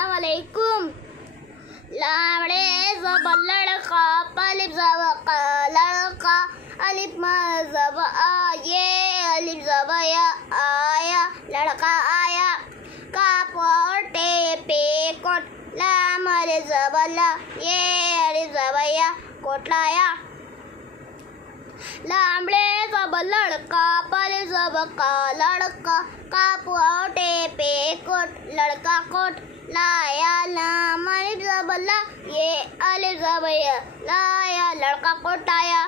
अस्सलाम वालेकुम। लामड़े ज़ब लड़का अलिफ ज़ब क़ा लड़का अलिफ म ज़ब आ ये अलिफ ज़ब या आया लड़का आया। काफ और टे पे कोट लाम अलिफ ज़ब ला ये अलिफ ज़ब या कोटलाया। लामड़े ज़ब लड़का अलिफ ज़ब क़ा लड़का काफ और टे पे कोट लड़का कोट लाया। लाम अलिफ ज़ब ला ये अलिफ ज़ब या लाया लड़का कोटाया।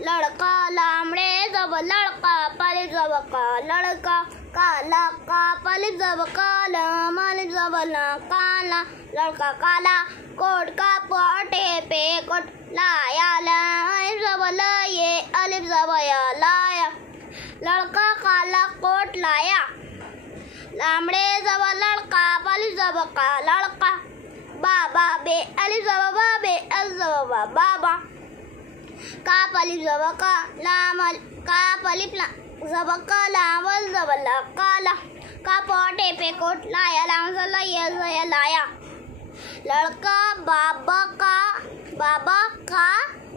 लड़का लामड़े ज़ब लड़का अलिफ ज़ब क़ा लड़का काला काफ अलिफ ज़ब क़ा लाम अलिफ ज़ब ला काला लड़का काला। कोट काफ और टे पे कोट लाया। लाम अलिफ ज़ब ला ये अलिफ ज़ब या लाया लड़का काला कोट लाया। लामड़े ज़ब लड़का अलिफ ज़ब क़ा लड़का बाबा बे अलिफ ज़ब बा बे अलिफ ज़ब बा बाबा। काफ अलिफ ज़ब क़ा लाम काफ अलिफ ज़ब क़ा लाम अलिफ ज़ब ला काला। काफ और टे पे कोट लाया लाम ज़ब ला ये लाया। लड़का बाबा का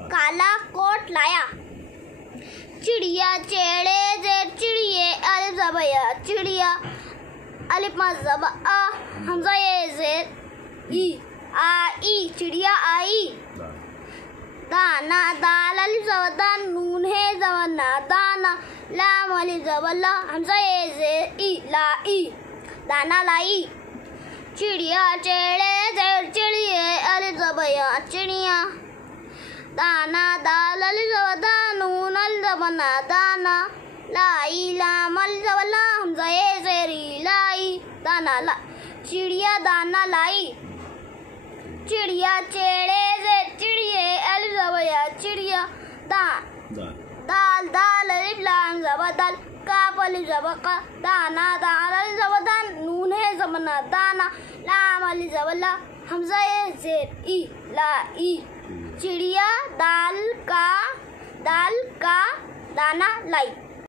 काला कोट लाया। चिड़िया चेड़े जेर चिड़िए अलिफ ज़ब या चिड़िया अलिफ म ज़ब आ हमज़ा ये ज़ेर ई आई चिड़िया आई। दाना दाल अलिफ ज़ब दा नून है ज़ब ना दाना लाम अलिफ ज़ब ला हमज़ा ये ज़ेर ई लाई दाना लाई। चिड़िया चेड़े जेर चिड़िए अलिफ ज़ब या चिड़िया। दाना दाल अलिफ ज़ब दा नून अलिफ ज़ब ना दाना लाई लाम अलिफ ज़ब ला हमज़ा ये ज़ेर ई लाई दाना ला चिड़िया दाना लाई। चिड़िया चेड़े जेर चिड़िए अलिफ ज़ब या चिड़िया। दाल दाल अलिफ लाम ज़ब दाल काफ अलिफ ज़ब क़ा दाना दाल अलिफ ज़ब दा नून है ज़ब ना दाना लाम अलिफ ज़ब ला हमज़ा ये ज़ेर ई लाई चिड़िया दाल का दाना लाई।